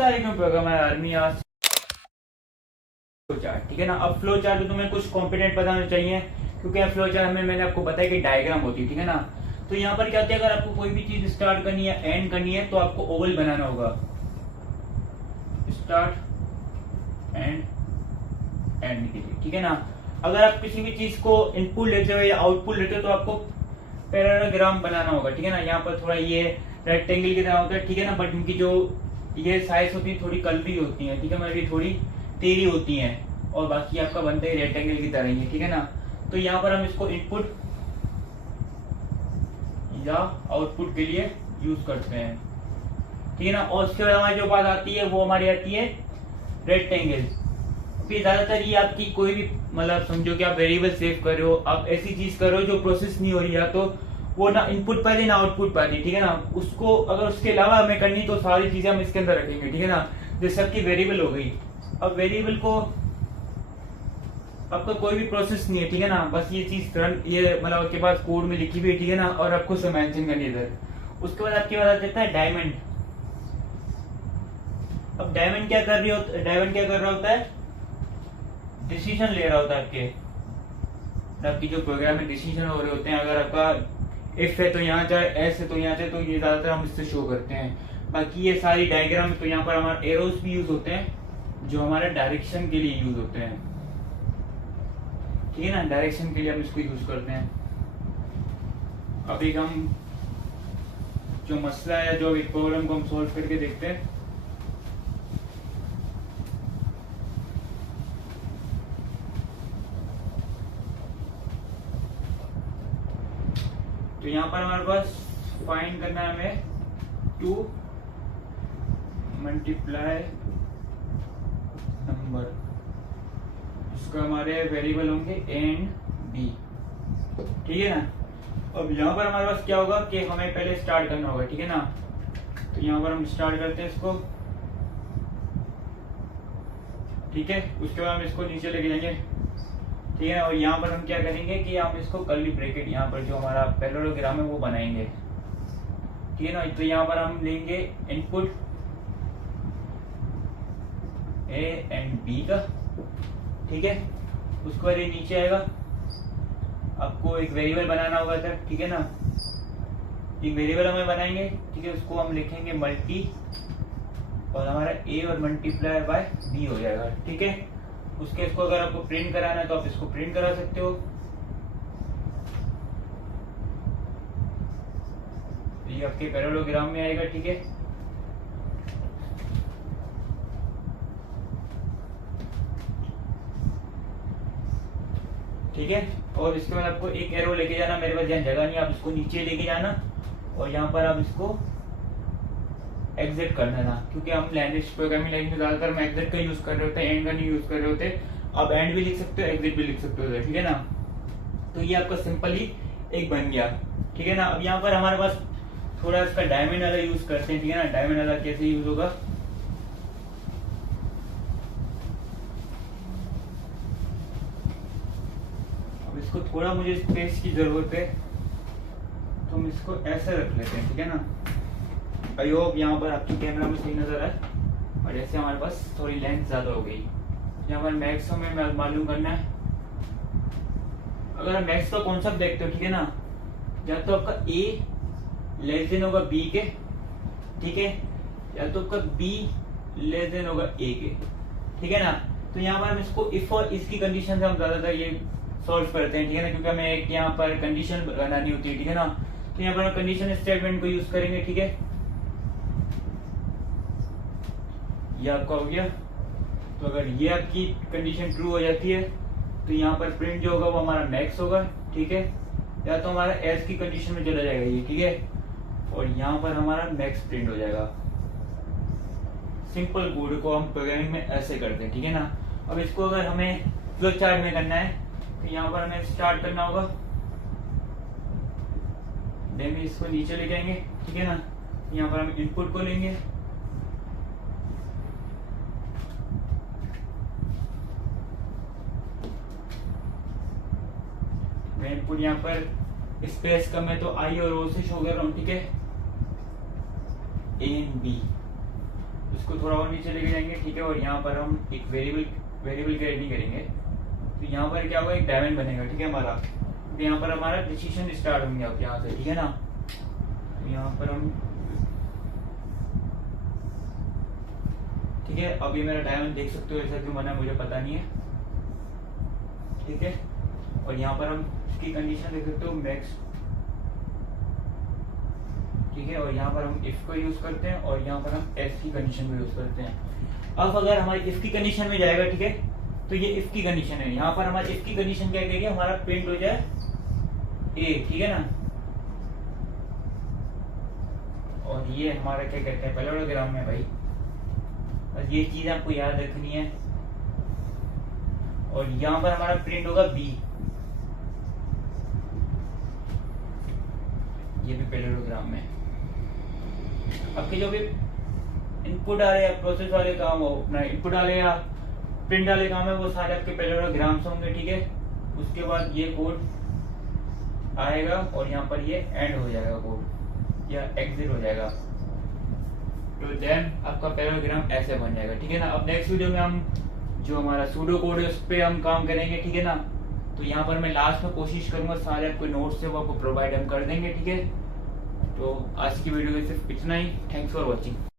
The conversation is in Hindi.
अस्सलाम प्रोग्राम है आर्मी आज फ्लो चार्ट, ठीक है ना। अब फ्लो चार्ट में तुम्हें कुछ कॉम्पोनेंट बताने चाहिए, क्योंकि फ्लो चार्ट में मैंने आपको बताया कि डायग्राम होती है, ठीक है ना। तो यहाँ पर क्या होता है, अगर आपको कोई भी चीज स्टार्ट करनी है, एंड करनी है, तो आपको ओवल बनाना होगा। स्टार्ट एंड एंड के लिए, ठीक है ना। अगर आप किसी भी चीज को इनपुट लेते हो या आउटपुट लेते हो तो आपको पैराग्राम बनाना होगा, ठीक है ना। यहाँ पर थोड़ा ये रेक्टेंगल की तरह होता है, ठीक है ना, बट इनकी जो ये साइज होती है थोड़ी कर्वी होती है, ठीक है, मतलब ये थोड़ी टेढ़ी होती है, और बाकी आपका बनता है रेक्टेंगल की तरह ही, ठीक है ना। तो यहाँ पर हम इसको इनपुट या आउटपुट के लिए यूज करते हैं, ठीक है ना। और उसके बाद हमारी जो बात आती है वो हमारी आती है रेक्टेंगल। फिर ज्यादातर ये आपकी कोई भी मतलब समझो कि आप वेरिएबल सेव कर रहे हो, आप ऐसी चीज कर रहे हो जो प्रोसेस नहीं हो रही है, तो वो ना इनपुट पर ना आउटपुट पर ठीक है ना। उसको अगर उसके अलावा हमें करनी तो सारी चीजें हम इसके अंदर रखेंगे, ठीक है ना। जैसे आपकी वेरिएबल हो गई, अब वेरिएबल को आपका कोई भी प्रोसेस नहीं है, ठीक है ना, बस ये चीज रन ये मतलब आपके पास कोड में लिखी हुई है, ठीक है ना, और आपको सब मेंशन करनी है इधर। उसके बाद आपके पास आ जाता है डायमंड। अब डायमंड क्या कर रही होता है, डायमंड क्या कर रहा होता है, डिसीजन ले रहा होता है आपकी जो प्रोग्राम में डिसीजन हो रहे होते हैं। अगर आपका इफ है तो यहाँ चाहे एस है तो यहाँ चाहे, तो ये ज्यादातर हम इससे शो करते हैं। बाकी ये सारी डायग्राम, तो यहाँ पर हमारे एरोस भी यूज होते हैं जो हमारे डायरेक्शन के लिए यूज होते हैं, ठीक है ना। डायरेक्शन के लिए हम इसको यूज करते हैं। अब एक हम जो मसला है, जो एक प्रॉब्लम को हम सॉल्व करके देखते हैं। तो यहाँ पर हमारे पास फाइंड करना है हमें 2 मल्टीप्लाई नंबर, इसका हमारे वेरिएबल होंगे ए एंड बी, ठीक है ना। अब यहाँ पर हमारे पास क्या होगा कि हमें पहले स्टार्ट करना होगा, ठीक है ना। तो यहाँ पर हम स्टार्ट करते हैं इसको, ठीक है। उसके बाद हम इसको नीचे लेके जाएंगे, ठीक है। और यहाँ पर हम क्या करेंगे कि हम इसको कर्ली ब्रैकेट यहाँ पर जो हमारा पैरेललोग्राम है वो बनाएंगे, ठीक है ना। तो यहाँ पर हम लेंगे इनपुट ए एंड बी का, ठीक है। उसके बाद ये नीचे आएगा, आपको एक वेरिएबल बनाना होगा सर, ठीक है ना। एक वेरिएबल हमें बनाएंगे, ठीक है, उसको हम लिखेंगे मल्टी, और हमारा ए और मल्टीप्लाई बाय बी हो जाएगा, ठीक है। उसके इसको अगर आपको प्रिंट कराना है तो आप इसको प्रिंट करा सकते हो। ये आपके पैरेललोग्राम में आएगा, ठीक है। ठीक है, और इसके बाद आपको एक एरो लेके जाना, मेरे पास यहाँ जगह नहीं, आप इसको नीचे लेके जाना, और यहाँ पर आप इसको एग्जिट कर देना, क्योंकि हम लैंग्वेज प्रोग्रामिंग लैंग्वेज में ज्यादातर हम एग्जिट का यूज कर रहे होते हैं, एंड का नहीं यूज कर रहे होते। आप एंड भी लिख सकते हो, एग्जिट भी लिख सकते हो, ठीक है ना। तो ये आपका सिंपली एक बन गया, ठीक है ना। अब यहाँ पर हमारे पास थोड़ा इसका डायमंड वाला यूज करते हैं, ठीक है ना। डायमंड वाला कैसे यूज होगा, अब इसको थोड़ा मुझे स्पेस की जरूरत है, तो हम इसको ऐसे रख लेते हैं, ठीक है ना। आई होप यहाँ पर आपकी कैमरा में सही नजर आए। और जैसे हमारे पास थोड़ी लेंथ ज्यादा हो गई, यहाँ पर मैक्स में मालूम करना है। अगर हम मैक्स का कॉन्सेप्ट देखते हो, ठीक है ना, या तो आपका ए लेस देन होगा बी के, ठीक है, या तो आपका बी लेस देन होगा ए के, ठीक है ना। तो यहाँ पर हम इसको इफ और इसकी कंडीशन से हम ज्यादातर ये सॉल्व करते हैं, ठीक है ना, क्योंकि हमें एक यहाँ पर कंडीशन बनानी होती है, ठीक है ना। तो यहाँ पर हम कंडीशन स्टेटमेंट को यूज करेंगे, ठीक है। ये आपका हो गया। तो अगर ये आपकी कंडीशन ट्रू हो जाती है तो यहाँ पर प्रिंट जो होगा वो हमारा मैक्स होगा, ठीक है, या तो हमारा एस की कंडीशन में चला जाएगा ये, ठीक है, और यहाँ पर हमारा मैक्स प्रिंट हो जाएगा। सिंपल कोड को हम प्रोग्रामिंग में ऐसे करते हैं, ठीक है ना। अब इसको अगर हमें फ्लो चार्ट में करना है तो यहाँ पर हमें स्टार्ट करना होगा, देन इसको नीचे ले जाएंगे, ठीक है ना। यहाँ पर हम इनपुट को लेंगे, मैं इनपुट यहाँ पर स्पेस कम है तो आई और ओ से शो कर रहा हूँ, ठीक है, ए एंड बी। उसको थोड़ा और नीचे लेके जाएंगे, ठीक है। और यहाँ पर हम एक वेरिएबल क्रिएट नहीं करेंगे, तो यहाँ पर क्या होगा, एक डायमंड बनेगा, ठीक है हमारा। तो यहाँ पर हमारा डिसीजन स्टार्ट होंगे अब यहाँ से, ठीक है ना। तो यहाँ पर हम, ठीक है, अब ये मेरा डायमंड देख सकते हो, ऐसा क्यों बना मुझे पता नहीं है, ठीक है। और यहाँ पर हम इसकी कंडीशन देख सकते हो मैक्स, ठीक है। और यहाँ पर हम इफ को यूज करते हैं और यहाँ पर हम एल्स की कंडीशन को यूज करते हैं। अब अगर हमारी इफ की कंडीशन में जाएगा, ठीक है, तो ये इफ की कंडीशन है। यहाँ पर हमारी इफ की कंडीशन क्या कहेगी, हमारा प्रिंट हो जाए ए, ठीक है ना। और ये हमारा क्या कहते हैं, पैरेललोग्राम में भाई, बस ये चीज आपको याद रखनी है। और यहाँ पर हमारा प्रिंट होगा बी, ये भी पैरेललोग्राम में। आपके जो भी इनपुट आ रहे हैं, प्रोसेस वाले काम हो, अपना इनपुट वाले या प्रिंट वाले काम है, वो सारे आपके पैरेललोग्राम्स होंगे, ठीक है। उसके बाद ये कोड आएगा और यहाँ पर ये एंड हो जाएगा कोड या एग्जिट हो जाएगा, तो देन आपका पैरेललोग्राम ऐसे बन जाएगा, ठीक है ना। अब नेक्स्ट वीडियो में हम जो हमारा सूडो कोड है उस पर हम काम करेंगे, ठीक है ना। तो यहाँ पर मैं लास्ट में कोशिश करूंगा सारे आपको नोट्स है वो आपको प्रोवाइड हम कर देंगे, ठीक है। तो आज की वीडियो में सिर्फ इतना ही। Thanks for watching.